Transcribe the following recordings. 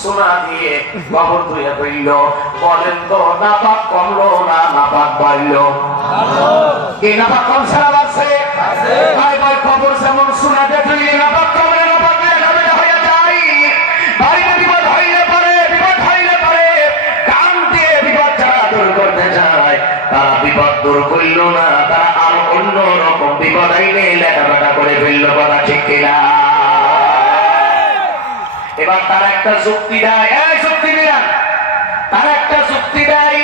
সোনা দিয়ে কবর ধুয়ে ফেলল। বলেন তো নাপাক কমলো না নাপাক বাড়লো? এই নাপাক কম সারা বাড়ছে। ভাই ভাই কবর যেমন সোনা দিয়ে ফেললে নাপাক কমে নাপাক হয়ে যায়। বাড়িতে বিপদ হইলে পারে, বিপদ হইলে পারে কান দিয়ে বিপদ যারা দূর করতে চায় তারা বিপদ দূর করল না, তারা আরো অন্য রকম বিপদ আইনে লেখাপড়া করে ফেলল। কথা ঠিক কিনা? এবার তারা একটা যুক্তি দেয়, এই যুক্তি দিলাম, তারা একটা যুক্তি দেয়।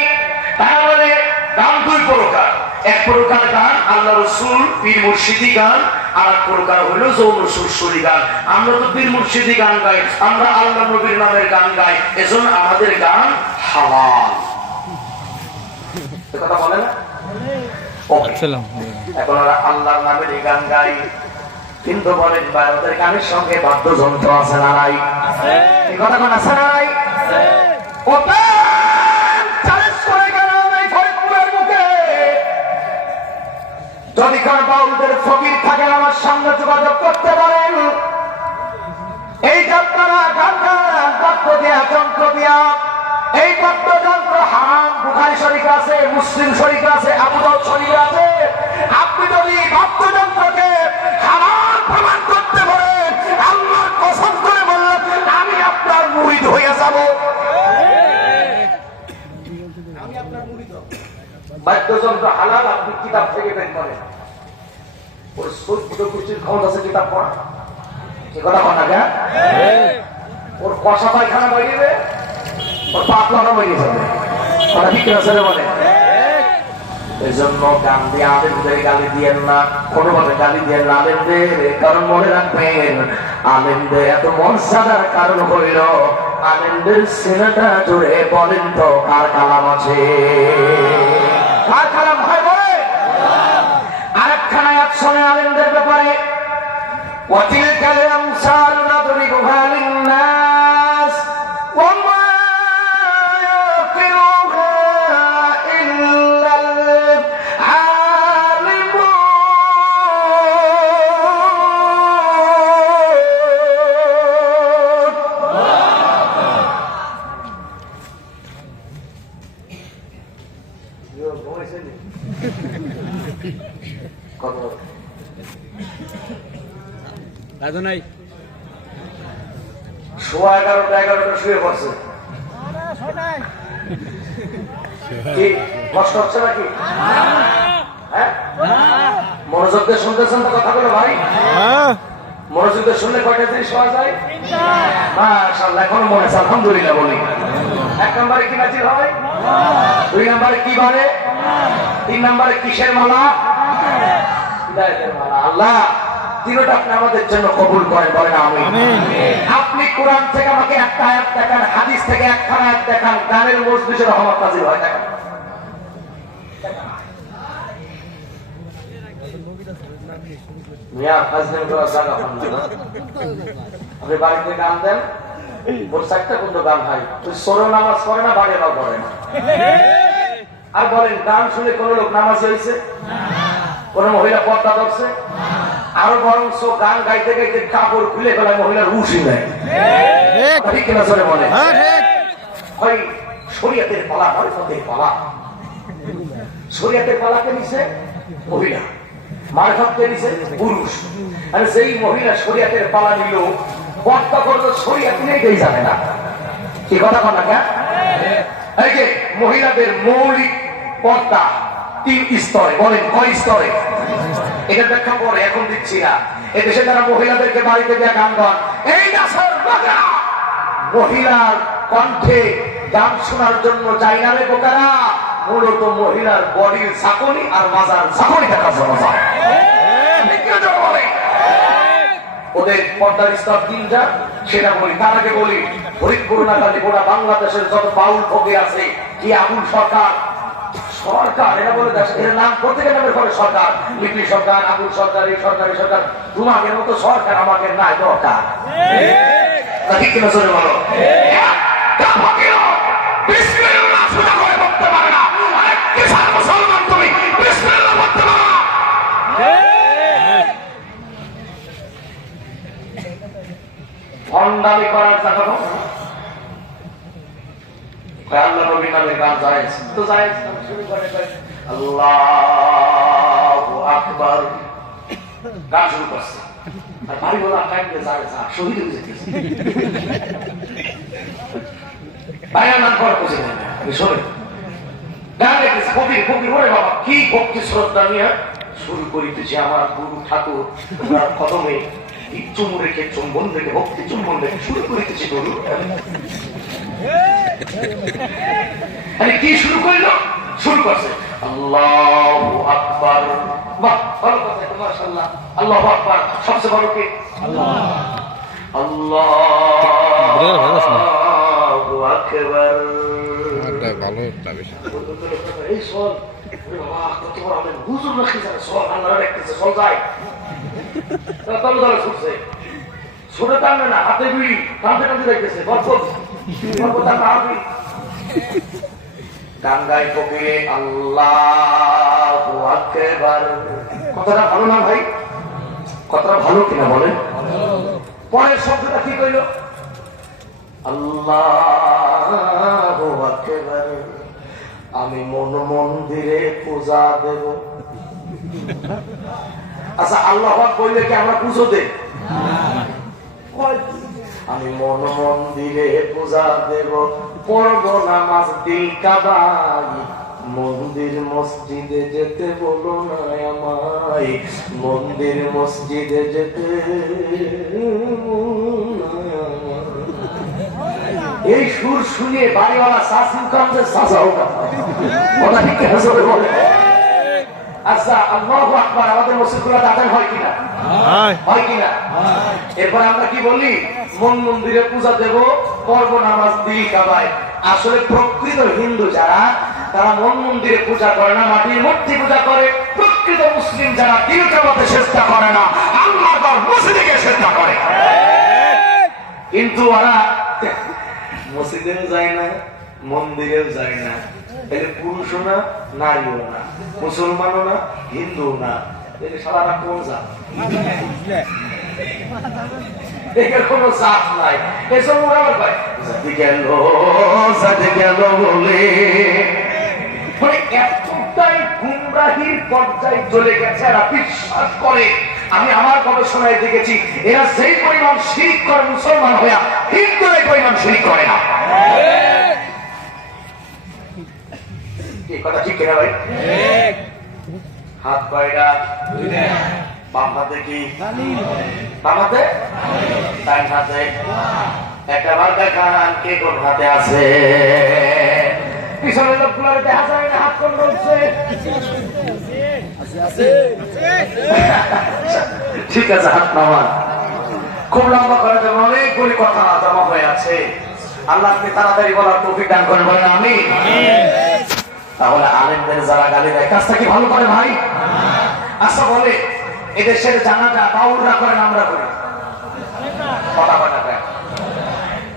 তারা বলে গান দুই প্রকার, এক প্রকার গান আল্লাহ রসুল পীর মুর্শিদি গান, আর এক প্রকার হলো যৌন সুরসুরি গান। আমরা তো পীর মুর্শিদি গান গাই, আমরা আল্লাহ নবীর নামের গান গাই, এজন্য আমাদের গান হালাল। কথা বলে না? এখন ওরা আল্লাহর নামের গান গাই, কিন্তু বলেন ভাই ওদের গানের সঙ্গে বাদ্যযন্ত্র আছে না নাই? এই কথা কোন আছে না নাই? যদি কার বাউলদের ফকির থাকেন আমার সামনে যোগাযোগ করতে পারেন। এই যাত্রা গান গান বাদ্য দিয়া যন্ত্র দিয়া, এই বাদ্যযন্ত্র হারাম। বুখারী শরীফ আছে, মুসলিম শরীফ আছে, আবু দাউদ শরীফ আছে। আপনি যদি বাদ্যযন্ত্রকে হারাম প্রমাণ করতে পারেন, আল্লাহর কসম করে বললেন আমি আপনার মুরিদ হয়ে যাব। আমি আপনার মুরিদ হব। বাদ্যযন্ত্র হালাল, আপনি কিতাব থেকে বের করেন। ওর সৈয়দ কুচির ক্ষমতা আছে কিতাব পড়া, কি কথা বলা যায়? ওর কষা পায়খানা বেরিয়ে ওর পাতলানো বেরিয়ে যাবে। কথা ঠিক আছে বলে? এই জন্য গান দিয়ে আলেমদের গালি দিয়েন না, কোনোভাবে গালি দিয়েন না আলেমদের। কারণ মনে রাখবেন আলেমদের এত মর্যাদার কারণ হইল আলেমদের সিনাটা জুড়ে বলেন তো কার কালাম আছে? কার কালাম হয় বলে? আরেকখানা এক শোনে আলেমদের ব্যাপারে, وَتِلْكَ الْأَمْثَالُ نَضْرِبُهَا لِلنَّاسِ وَمَا يَعْقِلُهَا إِلَّا الْعَالِمُونَ। নাই 11:30 শুয়ে পড়ছে। কি কষ্ট হচ্ছে নাকি? হ্যাঁ, মনোযোগ দিয়ে শুনতেছেন তো কথাগুলো ভাই? মনোযোগ দিয়ে শুনলে কয়টা জিনিস পাওয়া যায়? মাশাআল্লাহ, এখনো মনে আছে আলহামদুলিল্লাহ বলি। 1 নম্বরে কি নাজিল হয়, 2 নম্বরে কি বাড়ে, 3 নম্বরে কিসের মালা? হিদায়াতের মালা। আল্লাহ তিনটা আপনি আমাদের জন্য কবুল করেন, বলেন আমিন। আপনি কোরআন থেকে আমাকে একটা আয়াত দেখান, হাদিস থেকে একটা আয়াত দেখান, গানের মজলিসে রহমত নাযিল হয় দেখান। মিয়া ফাজলেন করা জায়গা পান না। আপনি বাড়িতে গান দেন, ওর চারটা কোন গান হয়, তুই সরো নামাজ পড়ে না, বাড়ি এলাও করে না। আর বলেন গান শুনে কোন লোক নামাজি হয়েছে? কোন মহিলা পর্দা ধরছে? আরো বরং গান গাইতে গাইতে কাপড় খুলে ফেলায় মহিলার উঠি নেয়। ঠিক কিনা চলে বলে? হয় শরীয়তের পালা, হয় ফতের পালা। শরীয়তের পালাকে নিছে মহিলা, মারফতকে নিছে পুরুষ। আর যেই মহিলা শরীয়তের পালা নিল, পর্দা করলো, শরীয়ত নেই জানে না। কি কথা বল না কেন? এই যে মহিলাদের মৌলিক পর্দা 3 স্তরে, বলেন কয় স্তরে? এটা ব্যাখ্যা পরে, এখন দিচ্ছি না। এদেশে তারা মহিলাদেরকে বাড়িতে গিয়ে গান গান, এই নাচের লোকেরা মহিলার কণ্ঠে গান শোনার জন্য যায় না রে বোকারা, মূলত মহিলার বডির ঝাঁকুনি আর মাজার ঝাঁকুনি দেখার জন্য যায়। ওদের পর্দার স্তর 3টা, সেটা বলি। তার আগে বলি ফরিদপুর না খালি গোটা বাংলাদেশের যত বাউল ফকির আছে, কি আবুল সরকার সরকার এরা বলে এর নাম প্রত্যেকে নামের করে সরকার, লিপি সরকার, আবুল সরকার, এই সরকারি সরকার। তোমাদের মতো সরকার আমাকে নাই দরকার। ঠিক কিনা চলে বলো? মুসলমান তুমি বিসমিল্লাহ বলতে পারো না? ভণ্ডামি করার জায়গা আল্লাহ নবী নামের গান জায়েজ তো জায়েজ শুরু করে আল্লাহু আকবার গান শুরু করছে আর ভারী বলা কাইতে যায় যা শহীদ হয়ে যেতেছে ভাইয়া নাম করা বুঝে না আমি শোনে গান দেখেছি কবি কবি ওরে বাবা কি ভক্তি শ্রদ্ধা নিয়ে শুরু করিতেছি আমার গুরু ঠাকুর তার কদমে চুম রেখে চুম্বন রেখে ভক্তি চুম্বন রেখে শুরু করিতেছি গুরু কি শুরু করিল শুরু করছে আল্লাহু আকবার বাহ ভালো কথা তো মাশাআল্লাহ আল্লাহু আকবার সবচেয়ে বড় কে আল্লাহ আল্লাহু আকবার এটা ভালো একটা বিষয় এই সর বাবা কত বড় আলেম হুজুর রাখি যাবে সর আল্লাহ রাখতেছে সর যায় তাহলে ধরে ছুটছে ছুটে টানবে না হাতে বিড়ি টানতে টানতে রাখতেছে বরকত বরকত গান গাই ফকিরে আল্লাহু আকবার কথাটা ভালো না ভাই কথাটা ভালো কিনা বলেন পরের শব্দটা কি কইল আল্লাহু আকবার আমি মন মন্দিরে পূজা দেব আচ্ছা আল্লাহু আকবার বললে কি আমরা পুজো দেব আমি মন মন্দিরে পূজা দেব পড়ব নামাজ দিল কাবাই মন্দির মসজিদে যেতে বলো না আমায় মন্দির মসজিদে যেতে এই সুর শুনিয়ে বাড়িওয়ালা শাসন কামছে শাসাও কথা ঠিক হাসবে বলে আচ্ছা আল্লাহু আকবার আমাদের মসজিদগুলোতে আদায় হয় কিনা হয় কিনা এরপর আমরা কি বলি মন মন্দিরে পূজা দেব পর্ব নামাজ দিল কাবায় আসলে প্রকৃত হিন্দু যারা তারা মন মন্দিরে পূজা করে না মাটির মূর্তি পূজা করে প্রকৃত মুসলিম যারা দিল কাবাতে চেষ্টা করে না আল্লাহর মসজিদে গিয়ে চেষ্টা করে কিন্তু ওরা মসজিদেও যায় না মন্দিরেও যায় না তাহলে পুরুষও না নারীও না মুসলমানও না হিন্দু না তাহলে সারা কোন জাত এর কোনো জাত নাই এসব ওরা আবার পায় জাতি গেল বলে এতটাই গুমরাহির পর্যায়ে চলে গেছে এরা বিশ্বাস করে আমি আমার গবেষণায় দেখেছি এরা যেই পরিমাণ শিরক করে মুসলমান হইয়া হিন্দু এই পরিমাণ শিরক করে না কথা ঠিক কিনা ভাই হাত কয়টা বাম হাতে কি বাম হাতে ডান হাতে একটা বার দেখান কে কোন হাতে আছে পিছনের লোকগুলো দেখা যায় না হাত কোন রয়েছে ঠিক আছে হাত নামান খুব লম্বা করে দেবেন অনেকগুলি কথা জমা হয়ে আছে আল্লাহ আপনি তাড়াতাড়ি বলার তৌফিক দান করেন বলেন আমি তাহলে আলেমদের যারা গালি দেয় কাজটা কি ভালো করে ভাই আচ্ছা বলে এদেশের জানাজা বাউলরা করেন আমরা করি কথা বলা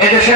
এদেশের